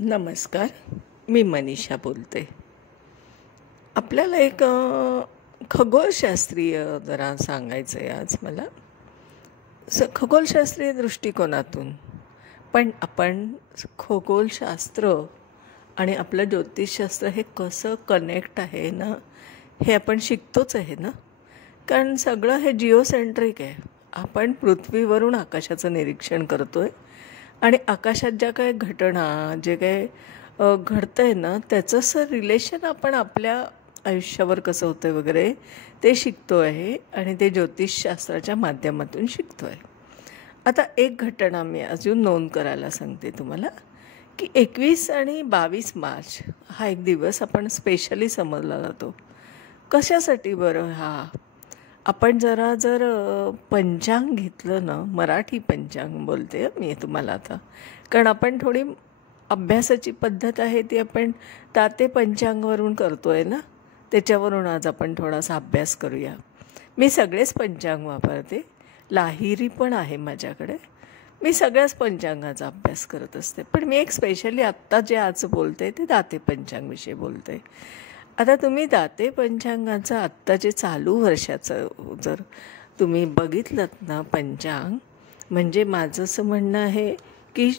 नमस्कार. मी मनीषा बोलते. आपल्याला एक खगोलशास्त्रीय जरा सांगायचं आहे आज मला. खगोलशास्त्रीय दृष्टिकोनातून पण आपण खगोलशास्त्र आणि आपलं ज्योतिषशास्त्र हे कसं कनेक्ट आहे ना, हे आपण शिकतोच आहे ना. कारण सगळं हे जिओसेंट्रिक आहे. आपण पृथ्वीवरून आकाशाचं निरीक्षण करतो आहे आणि आकाशात ज्या काही घटना जे काही घडतं आहे ना, त्याचं रिलेशन आपण आपल्या आयुष्यावर कसं होतं वगैरे ते शिकतो आहे आणि ते ज्योतिषशास्त्राच्या माध्यमातून शिकतो आहे. आता एक घटना मी अजून नोंद करायला सांगते तुम्हाला की 21 आणि 22 मार्च हा एक दिवस आपण स्पेशली समजला जातो. कशासाठी बरं? आपण जर पंचांग घेतलं ना, मराठी पंचांग बोलते मी तुम्हाला आता, कारण आपण थोडी अभ्यासाची पद्धत आहे ती आपण ताते पंचांगवरून करतो आहे ना, त्याच्यावरून आज आपण थोडासा अभ्यास करूया. मी सगळेच पंचांग वापरते, लाहिरी पण आहे माझ्याकडे. मी सगळ्याच पंचांगाचा अभ्यास करत असते, पण मी एक स्पेशली आत्ता जे आज बोलते ते दाते पंचांगविषयी बोलते. आता तुम्ही दाते पंचांगाचं आत्ताचे चालू वर्षाचं जर तुम्ही बघितलं ना पंचांग, म्हणजे माझं असं म्हणणं आहे की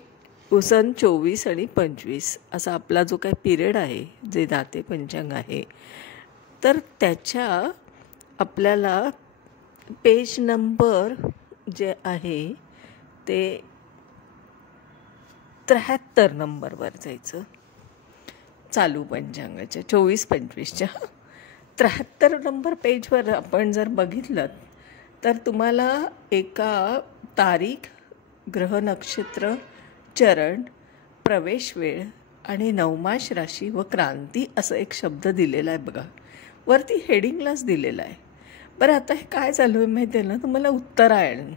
सन 24 आणि 25 असा आपला जो काही पिरियड आहे जे दाते पंचांग आहे, तर त्याच्या आपल्याला पेज नंबर जे आहे ते 73 नंबरवर जायचं. चालू पंचांगाच्या 24-25च्या 73 नंबर पेजवर आपण जर बघितलं तर तुम्हाला एका तारीख, ग्रह, नक्षत्र, चरण, प्रवेश वेळ आणि नवमाश राशी व क्रांती असं एक शब्द दिलेला आहे बघा. वरती हेडिंगलाच दिलेला आहे. बरं, आता हे काय चालू आहे माहिती आहे ना तुम्हाला? उत्तरायण.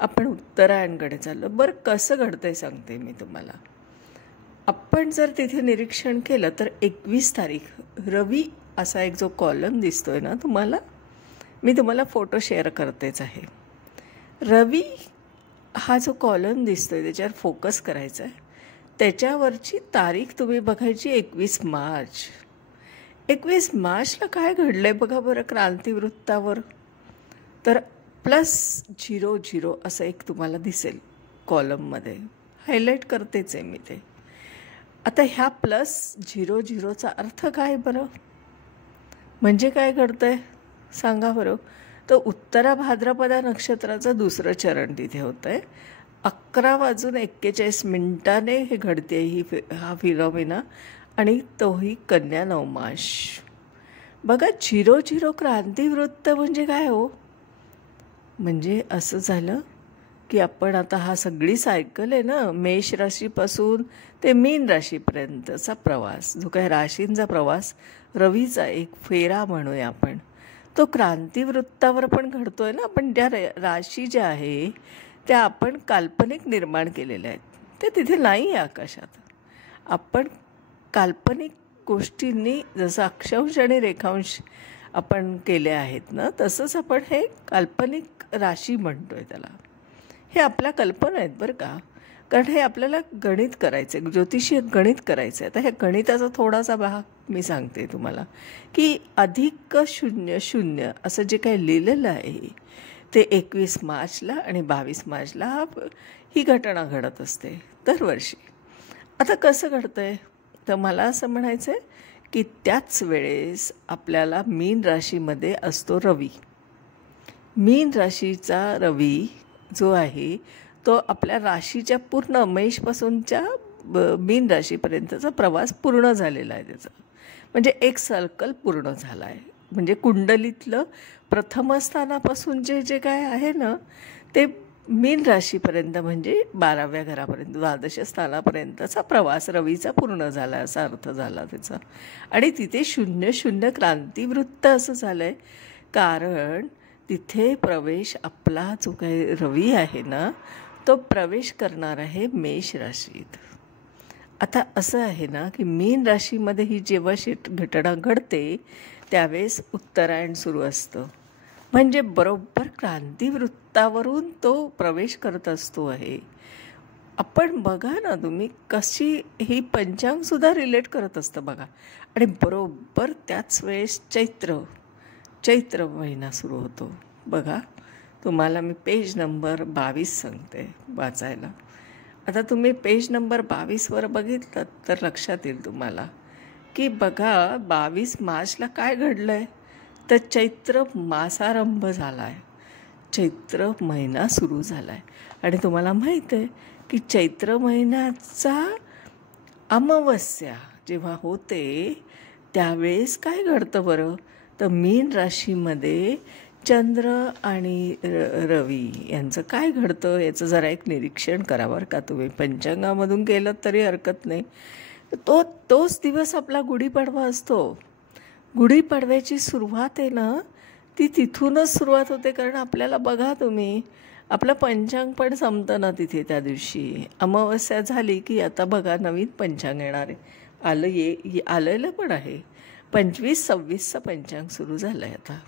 आपण उत्तरायणकडे चाललो. बरं, कसं घडतं आहे सांगते मी तुम्हाला. आपण जर तिथे निरीक्षण केलं तर 21 तारीख रवी असा एक जो कॉलम दिसतोय ना तुम्हाला, मी तुम्हाला फोटो शेअर करतेच आहे. रवी हा जो कॉलम दिसतोय त्याच्यावर फोकस करायचा आहे. त्याच्यावरची तारीख तुम्ही बघायची 21 मार्च. 21 मार्चला काय घडलं आहे बघा बरं क्रांतिवृत्तावर. तर +00 असं एक तुम्हाला दिसेल कॉलममध्ये. हायलाईट करतेच आहे मी ते. आता ह्या +00चा अर्थ काय बरं? म्हणजे काय घडतं आहे सांगा बरं. तर उत्तरा भाद्रपदा नक्षत्राचं दुसरं चरण तिथे होतं आहे. 11:41 हे घडते हा फिनॉमिना, आणि तोही कन्या नवमाश. बघा, 00 क्रांतिवृत्त म्हणजे काय हो? म्हणजे असं झालं की आपण आता हा सगळी सायकल आहे ना, मेष राशीपासून ते मीन राशीपर्यंतचा प्रवास, जो काही राशींचा प्रवास, रवीचा एक फेरा म्हणूया आपण, तो क्रांतिवृत्तावर पण घडतो आहे ना. आपण ज्या राशी ज्या आहे त्या आपण काल्पनिक निर्माण केलेल्या आहेत, ते तिथे नाही आहे आकाशात. आपण काल्पनिक गोष्टींनी जसं अक्षांश आणि रेखांश आपण केले आहेत ना, तसंच आपण हे काल्पनिक राशी म्हणतो आहे त्याला. हे आपल्या कल्पना आहेत बरं का, कारण हे आपल्याला गणित करायचं आहे, ज्योतिषीय गणित करायचं आहे. आता ह्या गणिताचा थोडासा भाग मी सांगते तुम्हाला की +0 असं जे काही लिहिलेलं आहे ते 21 मार्चला आणि 22 मार्चला ही घटना घडत असते दरवर्षी. आता कसं घडतं आहे तर मला असं म्हणायचं आहे की त्याच वेळेस आपल्याला मीन राशीमध्ये असतो रवी. मीन राशीचा रवी जो आहे तो आपल्या राशीच्या पूर्ण मेषपासूनच्या मीन राशीपर्यंतचा प्रवास पूर्ण झालेला आहे. त्याचा म्हणजे एक सर्कल पूर्ण झाला आहे. म्हणजे कुंडलीतलं प्रथम स्थानापासून जे काय आहे ना ते मीन राशीपर्यंत, म्हणजे 12व्या घरापर्यंत, 12दश स्थानापर्यंतचा प्रवास रवीचा पूर्ण झाला असा अर्थ झाला त्याचा. आणि तिथे 00 क्रांतिवृत्त असं झालं आहे, कारण तिथे प्रवेश आपला जो काही रवी आहे ना तो प्रवेश करणार आहे मेष राशीत. आता असं आहे ना की मीन राशीमध्ये ही जेव्हा घटना घडते त्यावेळेस उत्तरायण सुरू असतं. म्हणजे बरोबर क्रांतिवृत्तावरून तो प्रवेश करत असतो आहे. आपण बघा ना, तुम्ही कशी ही पंचांगसुद्धा रिलेट करत असतं बघा. आणि बरोबर त्याच वेळेस चैत्र महिना सुरू होतो बघा. तुम्हाला मी पेज नंबर 22 सांगते वाचायला. आता तुम्ही पेज नंबर 22वर बघितलं तर लक्षात येईल तुम्हाला की बघा 22 मार्चला काय घडलं आहे. तर चैत्र मासारंभ झाला आहे, चैत्र महिना सुरू झाला आहे. आणि तुम्हाला माहीत आहे की चैत्र महिन्याचा अमावस्या जेव्हा होते त्यावेळेस काय घडतं बरं. तर मीन राशीमध्ये चंद्र आणि रवी यांचं काय घडतं याचं जरा एक निरीक्षण करावं का. तुम्ही पंचांगामधून केलं तरी हरकत नाही. तोच दिवस आपला गुढीपाडवा असतो. गुढीपाडव्याची सुरुवात आहे ना, ती तिथूनच सुरुवात होते. कारण आपल्याला बघा तुम्ही, आपलं पंचांग पण संपतं ना तिथे. त्या दिवशी अमावस्या झाली की आता बघा नवीन पंचांग येणार आहे. आलेलं पण आहे. 25-26चं पंचांग सुरू झालं आहे आता.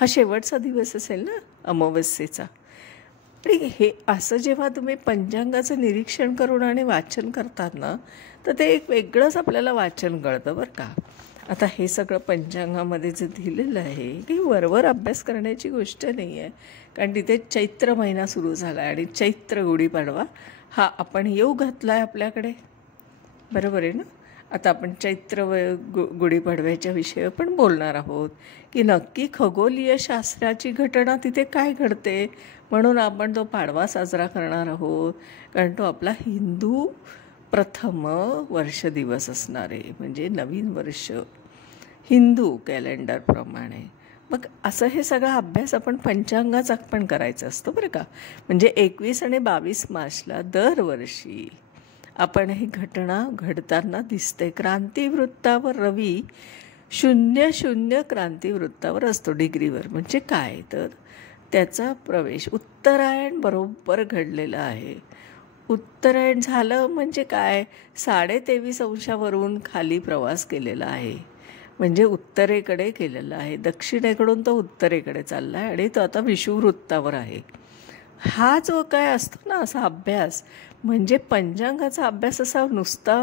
हा शेवटचा दिवस असेल ना अमावस्येचा. आणि हे असं जेव्हा तुम्ही पंचांगाचं निरीक्षण करून आणि वाचन करतात ना, तर ते एक वेगळंच आपल्याला वाचन कळतं बरं का. आता हे सगळं पंचांगामध्ये जे दिलेलं आहे काही वरवर अभ्यास करण्याची गोष्ट नाही आहे. कारण तिथे चैत्र महिना सुरू झाला आहे आणि चैत्र गुढीपाडवा हा आपण येऊ घातला आहे आपल्याकडे. बरोबर आहे ना. आता आपण चैत्र गुढीपाडव्याच्या विषयी पण बोलणार आहोत की नक्की खगोलीय शास्त्राची घटना तिथे काय घडते, म्हणून आपण तो पाडवा साजरा करणार आहोत. कारण तो आपला हिंदू प्रथम वर्ष दिवस असणार आहे, म्हणजे नवीन वर्ष हिंदू कॅलेंडरप्रमाणे. मग असं हे सगळा अभ्यास आपण पंचांगाचा पण करायचा असतो बरं का. म्हणजे 21 आणि 22 मार्चला दरवर्षी आपण ही घटना घडताना दिसते. क्रांतिवृत्तावर रवी 00 क्रांतिवृत्तावर असतो डिग्रीवर. म्हणजे काय तर त्याचा प्रवेश उत्तरायण बरोबर घडलेला आहे. उत्तरायण झालं म्हणजे काय, 23.5 अंशावरून खाली प्रवास केलेला आहे. म्हणजे उत्तरेकडे केलेला आहे. दक्षिणेकडून तो उत्तरेकडे चालला आहे आणि तो आता विषुववृत्तावर आहे. हा जो काय असतो ना असा अभ्यास, म्हणजे पंचांगाचा अभ्यास असा नुसता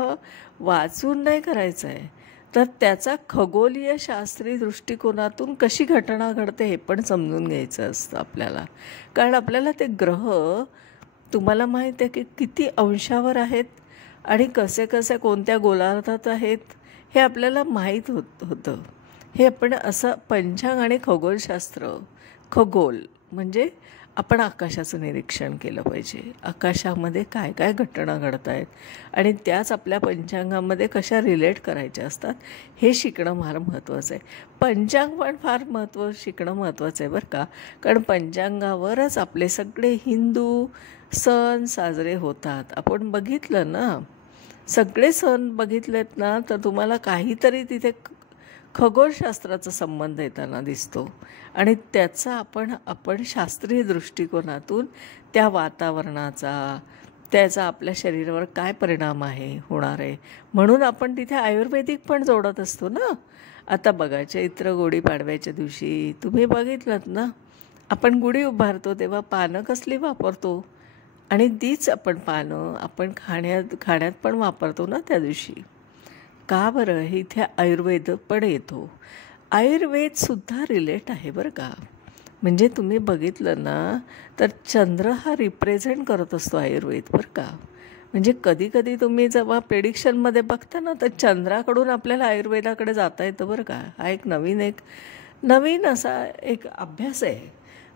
वाचून नाही करायचा आहे, तर त्याचा खगोलीय शास्त्रीय दृष्टिकोनातून कशी घटना घडते हे पण समजून घ्यायचं असतं आपल्याला. कारण आपल्याला ते ग्रह तुम्हाला माहीत आहे की किती अंशावर आहेत आणि कसे कसे कोणत्या गोलार्धात आहेत हे आपल्याला माहीत होतं. हे आपण असं पंचांग आणि खगोलशास्त्र, खगोल म्हणजे आपण आकाशाचं निरीक्षण केलं पाहिजे. आकाशामध्ये काय काय घटना घडत आहेत आणि त्याच आपल्या पंचांगामध्ये कशा रिलेट करायच्या असतात हे शिकणं फार महत्त्वाचं आहे. पंचांग पण फार शिकणं महत्त्वाचं आहे बरं का. कारण पंचांगावरच आपले सगळे हिंदू सण साजरे होतात. आपण बघितलं ना, सगळे सण बघितलेत ना, तर तुम्हाला काहीतरी तिथे खगोलशास्त्राचा संबंध येताना दिसतो. आणि त्याचा आपण शास्त्रीय दृष्टिकोनातून त्या वातावरणाचा, त्याचा आपल्या शरीरावर काय परिणाम होणार आहे, म्हणून आपण तिथे आयुर्वेदिक पण जोडत असतो ना. आता बघा चैत्र गुढीपाडव्याच्या दिवशी तुम्ही बघितलं ना, आपण गुढी उभारतो तेव्हा पानं कसली वापरतो, आणि तीच आपण पानं आपण खाण्यात पण वापरतो ना त्या दिवशी. का बरं, हे इथे आयुर्वेद पण येतो. आयुर्वेदसुद्धा रिलेट आहे बरं का. म्हणजे तुम्ही बघितलं ना तर चंद्र हा रिप्रेझेंट करत असतो आयुर्वेद बरं का. म्हणजे कधी कधी तुम्ही जेव्हा प्रेडिक्शनमध्ये बघता ना तर चंद्राकडून आपल्याला आयुर्वेदाकडे जाता येतं बरं का. हा एक नवीन असा एक अभ्यास आहे.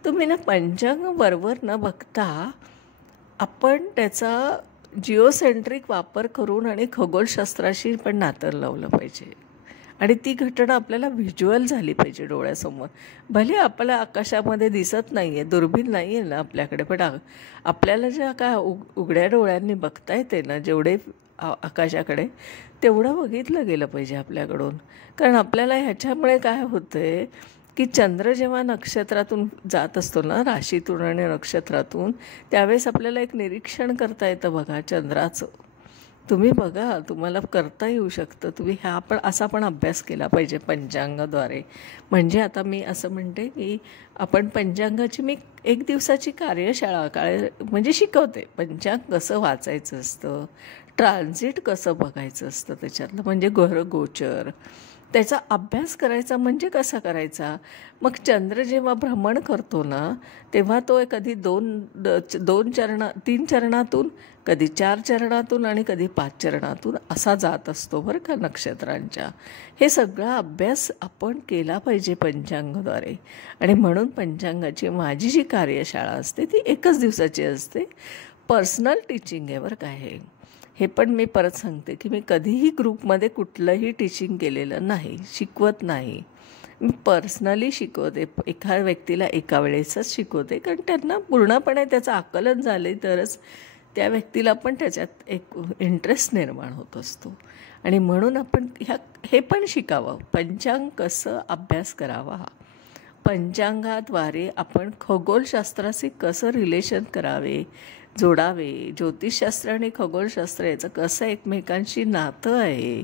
तुम्ही ना पंचांग बरोबर न बघता आपण त्याचा जिओसेंट्रिक वापर करून आणि खगोलशास्त्राशी पण नातं लावलं पाहिजे. आणि ती घटना आपल्याला व्हिज्युअल झाली पाहिजे डोळ्यासमोर. भले आपल्याला आकाशामध्ये दिसत नाही आहे, दुर्बीण नाही आहे ना आपल्याकडे, पण आपल्याला ज्या काय उघड्या डोळ्यांनी बघता येते ना जेवढे आकाशाकडे, तेवढं बघितलं गेलं पाहिजे आपल्याकडून. कारण आपल्याला ह्याच्यामुळे काय होतं आहे की चंद्र जेव्हा नक्षत्रातून जात असतो ना, राशीतून आणि नक्षत्रातून, त्यावेळेस आपल्याला एक निरीक्षण करता येतं बघा चंद्राचं. तुम्ही बघा, तुम्हाला करता येऊ शकतं. तुम्ही असा पण अभ्यास केला पाहिजे पंचांगाद्वारे. म्हणजे आता मी असं म्हणते की आपण पंचांगाची मी 1 दिवसाची कार्यशाळा म्हणजे शिकवते. पंचांग कसं वाचायचं असतं, ट्रान्झिट कसं बघायचं असतं त्याच्यातलं, म्हणजे गोचर त्याचा अभ्यास करायचा म्हणजे कसा करायचा. मग चंद्र जेव्हा भ्रमण करतो ना, तेव्हा तो कधी 3 चरणातून, कधी 4 चरणातून आणि कधी 5 चरणातून असा जात असतो बरं का नक्षत्रांच्या. हे सगळा अभ्यास आपण केला पाहिजे पंचांगाद्वारे. आणि म्हणून पंचांगाची माझी जी कार्यशाळा असते ती 1च दिवसाची असते. पर्सनल टीचिंग आहे बरं का हे पण मी परत सांगते की मी कधीही ग्रुपमध्ये कुठलंही टीचिंग केलेलं नाही, शिकवत नाही. मी पर्सनली शिकवते, एका व्यक्तीला एका वेळेसच शिकवते, कारण त्यांना पूर्णपणे त्याचं आकलन झाले तरच त्या व्यक्तीला पण त्याच्यात एक इंटरेस्ट निर्माण होत असतो. आणि म्हणून आपण हे पण शिकावं, पंचांग कसं अभ्यास करावा, पंचांगाद्वारे आपण खगोलशास्त्राशी कसं रिलेशन जोडावे, ज्योतिषशास्त्र आणि खगोलशास्त्र याचं कसं एकमेकांशी नातं आहे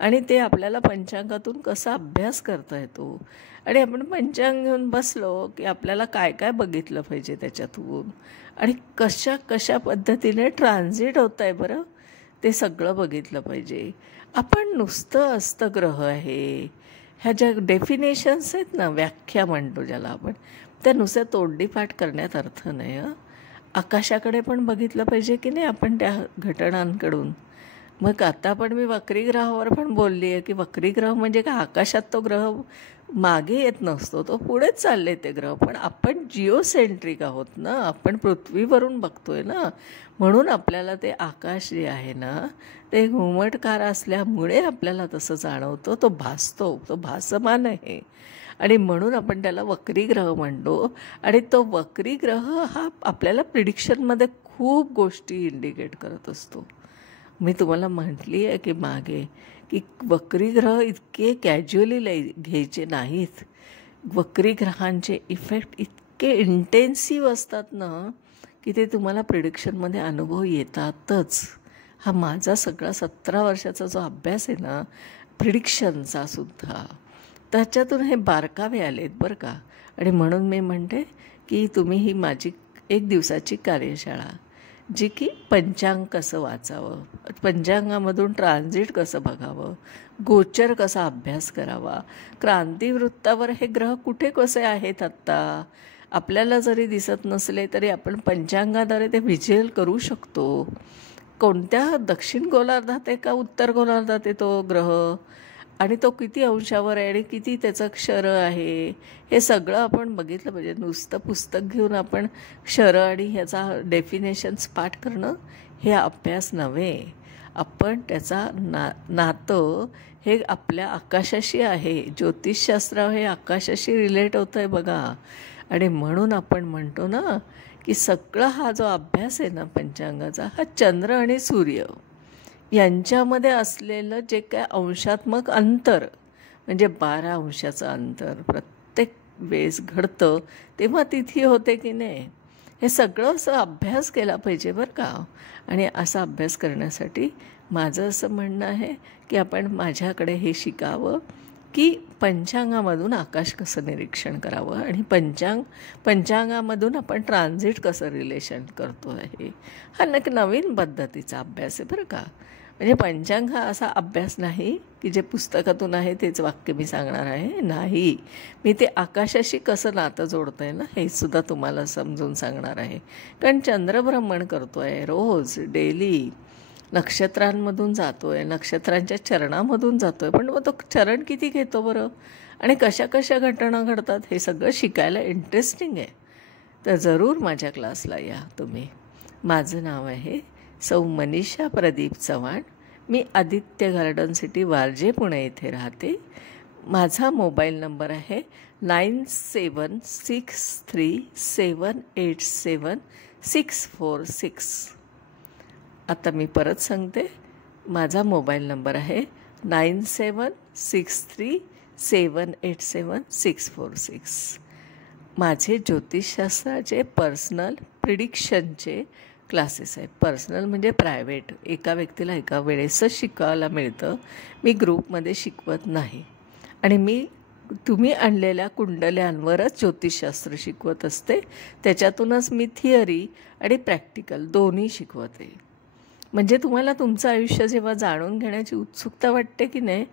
आणि ते आपल्याला पंचांगातून कसा अभ्यास करता येतो. आणि आपण पंचांग घेऊन बसलो की आपल्याला काय काय बघितलं पाहिजे त्याच्यातून आणि कशा पद्धतीने ट्रान्झिट होत आहे बरं, ते सगळं बघितलं पाहिजे. आपण नुसतं अस्तग्रह आहे, ह्या ज्या डेफिनेशन्स आहेत ना, व्याख्या म्हणतो ज्याला आपण, त्या नुसत्या तोंडीपाठ करण्यात अर्थ नाही. आकाशाकडे पण बघितलं पाहिजे की नाही आपण त्या घटनांकडून. मग आता पण मी वक्री ग्रहावर पण बोलली आहे की वक्री ग्रह म्हणजे काय, आकाशात तो ग्रह मागे येत नसतो, तो पुढेच चालले ते ग्रह. पण आपण जिओसेंट्रिक आहोत ना, आपण पृथ्वीवरून बघतोय ना, म्हणून आपल्याला ते आकाश जे आहे ना ते घुमटकार असल्यामुळे आपल्याला तसं जाणवतं, तो भासतो, तो भासमान आहे. आणि म्हणून आपण त्याला वक्री ग्रह म्हणतो. आणि तो वक्री ग्रह हा आपल्याला प्रिडिक्शनमध्ये खूप गोष्टी इंडिकेट करत असतो. मी तुम्हाला म्हटली आहे की मागे की वक्री ग्रह इतके कॅज्युअली घ्यायचे नाहीत. वक्री ग्रहांचे इफेक्ट इतके इंटेन्सिव्ह असतात ना की ते तुम्हाला प्रिडिक्शनमध्ये अनुभव येतातच. हा माझा सगळा 17 वर्षाचा जो अभ्यास आहे ना प्रिडिक्शनचा सुद्धा, त्याच्यातून हे बारकावे आलेत बरं का. आणि म्हणून मी म्हणते की तुम्ही ही माझी 1 दिवसाची कार्यशाळा, जी की पंचांग कसं वाचावं, पंचांगामधून ट्रान्झिट कसं बघावं, गोचर कसा अभ्यास करावा, क्रांतिवृत्तावर हे ग्रह कुठे कसे आहेत आत्ता आपल्याला जरी दिसत नसले तरी आपण पंचांगाद्वारे ते व्हिज्युअल करू शकतो. कोणत्या दक्षिण गोलार्धात आहे का उत्तर गोलार्धात आहे तो ग्रह, आणि तो किती अंशावर आहे आणि किती त्याचं क्षर आहे, हे सगळं आपण बघितलं पाहिजे. नुसतं पुस्तक घेऊन आपण क्षर आणि ह्याचा डेफिनेशन्स पाठ करणं हे अभ्यास नव्हे. आपण त्याचा नातं हे आपल्या आकाशाशी आहे. ज्योतिषशास्त्र हे आकाशाशी रिलेट होतं आहे बघा. आणि म्हणून आपण म्हणतो ना की सगळा हा जो अभ्यास आहे ना पंचांगाचा, हा चंद्र आणि सूर्य यांच्यामध्ये असलेलं जे काय अंशात्मक अंतर, म्हणजे 12 अंशाचं अंतर प्रत्येक वेळेस घडतं तेव्हा तिथी होते की नाही, हे सगळं असं अभ्यास केला पाहिजे बरं का. आणि असा अभ्यास करण्यासाठी माझं असं म्हणणं आहे की आपण माझ्याकडे हे शिकावं की पंचांगामधून आकाश कसं निरीक्षण करावं आणि पंचांगामधून आपण ट्रान्झिट कसं रिलेशन करतो आहे. हा नवीन पद्धतीचा अभ्यास आहे बरं का. म्हणजे पंचांग हा असा अभ्यास नाही की जे पुस्तकातून आहे तेच वाक्य मी सांगणार आहे, नाही. मी ते आकाशाशी कसं नातं जोडतं आहे ना हे सुद्धा तुम्हाला समजून सांगणार आहे. कारण चंद्रभ्रमण करतो आहे रोज, डेली, नक्षत्रांमधून जातो आहे, नक्षत्रांच्या चरणामधून जातो आहे. पण मग तो चरण किती घेतो बरं, आणि कशा कशा घटना घडतात हे सगळं शिकायला इंटरेस्टिंग आहे. तर जरूर माझ्या क्लासला या तुम्ही. माझं नाव आहे सौ मनीषा प्रदीप चव्हाण. मी आदित्य गार्डन सिटी, वारजे, पुणे येथे राहते. माझा मोबाईल नंबर आहे 9763787646. आता मी परत सांगते, माझा मोबाईल नंबर आहे 9763787646. माझे ज्योतिषशास्त्राचे पर्सनल प्रिडिक्शनचे क्लासेस आहेत. पर्सनल म्हणजे प्रायव्हेट, एका व्यक्तीला एका वेळेसच शिकवायला मिळतं. मी ग्रुपमध्ये शिकवत नाही. आणि मी तुम्ही आणलेल्या कुंडल्यांवरच ज्योतिषशास्त्र शिकवत असते. त्याच्यातूनच मी थिअरी आणि प्रॅक्टिकल दोन्ही शिकवते. म्हणजे तुम्हाला तुमचं आयुष्य जेव्हा जाणून घेण्याची उत्सुकता वाटते की नाही,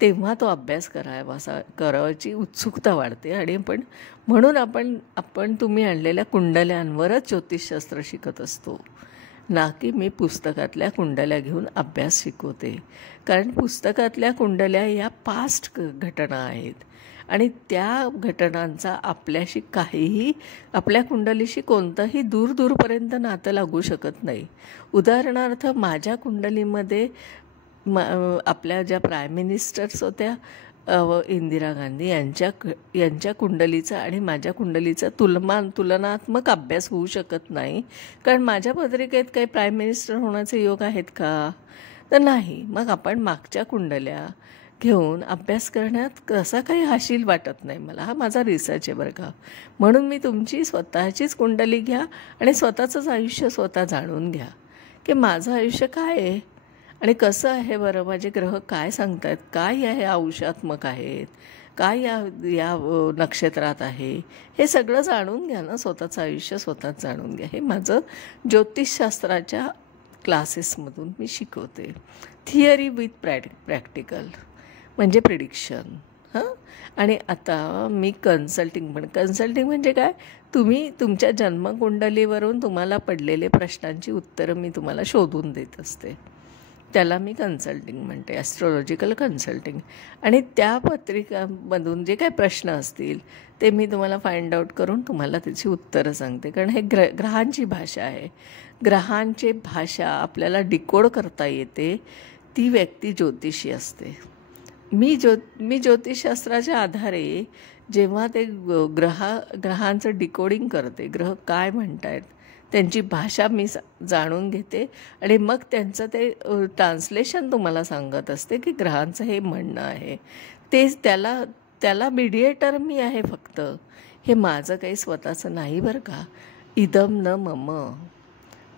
तेव्हा तो अभ्यास करावाची उत्सुकता वाढते. आणि म्हणून आपण तुम्ही आणलेल्या कुंडल्यांवरच ज्योतिषशास्त्र शिकत असतो, ना की मी पुस्तकातल्या कुंडल्या घेऊन अभ्यास शिकवते. कारण पुस्तकातल्या कुंडल्या या पास्ट घटना आहेत आणि त्या घटनांचा आपल्या कुंडलीशी कोणतंही दूरपर्यंत नातं लागू शकत नाही. उदाहरणार्थ, माझ्या कुंडलीमध्ये आपल्या ज्या प्राईम मिनिस्टर्स होत्या इंदिरा गांधी यांच्या कुंडलीचा आणि माझ्या कुंडलीचा तुलनात्मक अभ्यास होऊ शकत नाही. कारण माझ्या पत्रिकेत काही प्राईम मिनिस्टर होण्याचे योग आहेत का? तर नाही. मग आपण मागच्या कुंडल्या घेऊन अभ्यास करण्यात कसा काही हाशील वाटत नाही मला. हा माझा रिसर्च आहे बरं का. म्हणून मी तुमची स्वतःचीच कुंडली घ्या आणि स्वतःचंच आयुष्य स्वतः जाणून घ्या की माझं आयुष्य काय आहे आणि कसं आहे. बरं, माझे ग्रह काय सांगतात, काय आहे अंशात्मक आहेत, काय या नक्षत्रात आहे, हे सगळं जाणून घ्या ना. स्वतःचं आयुष्य स्वतःच जाणून घ्या. हे माझं ज्योतिषशास्त्राच्या क्लासेसमधून मी शिकवते. थिअरी विथ प्रॅक्टिकल म्हणजे प्रिडिक्शन. आणि आता मी कन्सल्टिंग म्हणजे काय, तुम्ही तुमच्या जन्मकुंडलीवरून तुम्हाला पडलेले प्रश्नांची उत्तरं मी तुम्हाला शोधून देत असते. त्याला मी कन्सल्टिंग म्हणते, ॲस्ट्रॉलॉजिकल कन्सल्टिंग. आणि त्या पत्रिकामधून जे काही प्रश्न असतील ते मी तुम्हाला फाइंड आउट करून तुम्हाला त्याची उत्तरं सांगते. कारण हे ग्रहांची भाषा आहे. ग्रहांची भाषा आपल्याला डिकोड करता येते, ती व्यक्ती ज्योतिषी असते. मी ज्योतिषशास्त्राच्या आधारे जेव्हा ते ग्रहांचं डिकोडिंग करते, ग्रह काय म्हणत आहेत, त्यांची भाषा मी जाणून घेते आणि मग त्यांचं ते ट्रान्सलेशन तुम्हाला सांगत असते की ग्रहांचं हे म्हणणं आहे. त्याला मीडिएटर मी आहे फक्त. हे माझं काही स्वतःचं नाही बरं का. इदम न मम,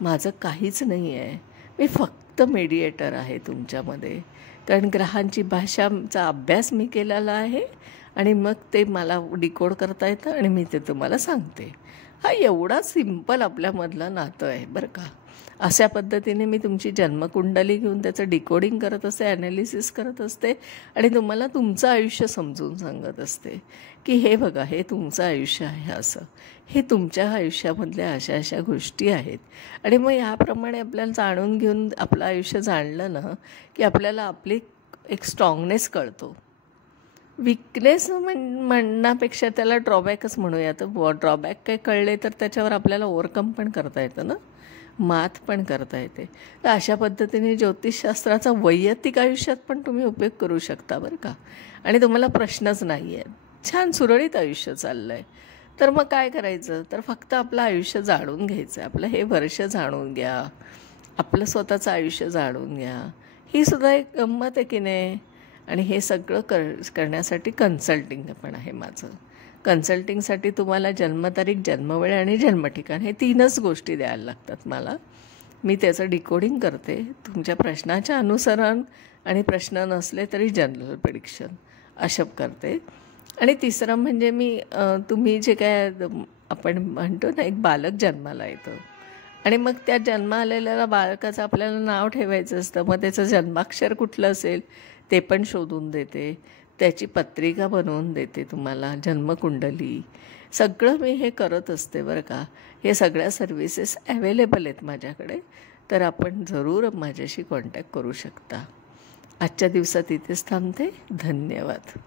माझं काहीच नाही आहे. मी फक्त मीडिएटर आहे तुमच्यामध्ये. कारण ग्रहांची भाषांचा अभ्यास मी केलेला आहे आणि मग ते मला डिकोड करता येतं आणि मी ते तुम्हाला सांगते. हा एवढा सिम्पल आपल्यामधलं नातं आहे बरं का. अशा पद्धतीने मी तुमची जन्मकुंडली घेऊन त्याचं डिकोडिंग करत असते, ॲनालिसिस करत असते आणि तुम्हाला तुमचं आयुष्य समजून सांगत असते की हे बघा, हे तुमचं आयुष्य आहे असं. हे तुमच्या आयुष्यामधल्या अशा गोष्टी आहेत. आणि मग याप्रमाणे आपल्याला जाणून घेऊन आपलं आयुष्य जाणलं ना की आपल्याला आपली एक स्ट्रॉंगनेस कळतो. विकनेस म्हणण्यापेक्षा त्याला ड्रॉबॅकच म्हणूया. तर ड्रॉबॅक काही कळले तर त्याच्यावर आपल्याला ओव्हरकम पण करता येतं ना, मात पण करता येते. तर अशा पद्धतीने ज्योतिषशास्त्राचा वैयक्तिक आयुष्यात पण तुम्ही उपयोग करू शकता बरं का. आणि तुम्हाला प्रश्नच नाही आहे, छान सुरळीत आयुष्य चाललं आहे, तर मग काय करायचं, तर फक्त आपलं आयुष्य जाणून घ्यायचं. आपलं हे वर्ष जाणून घ्या, आपलं स्वतःचं आयुष्य जाणून घ्या. ही सुद्धा एक गंमत आहे की नाही. आणि हे सगळं करण्यासाठी कन्सल्टिंग पण आहे माझं. कन्सल्टिंगसाठी तुम्हाला जन्मतारीख, जन्मवेळ आणि जन्मठिकाण हे 3च गोष्टी द्यायला लागतात मला. मी त्याचं डिकोडिंग करते तुमच्या प्रश्नाच्या अनुसरण आणि प्रश्न नसले तरी जनरल प्रेडिक्शन अशा करते. आणि तिसरं म्हणजे मी तुम्ही जे काय आपण म्हणतो ना, एक बालक जन्माला येतं आणि मग त्या जन्म आलेल्या बालकाचं आपल्याला नाव ठेवायचं असतं. मग त्याचं जन्माक्षर कुठलं असेल ते पण शोधून देते, त्याची पत्रिका बनवून देते तुम्हाला, जन्मकुंडली, सगळं मी हे करत असते बरं का. हे सगळ्या सर्व्हिसेस अवेलेबल आहेत माझ्याकडे. तर आपण जरूर माझ्याशी कॉन्टॅक्ट करू शकता. आजच्या दिवसात इथेच थांबते. धन्यवाद.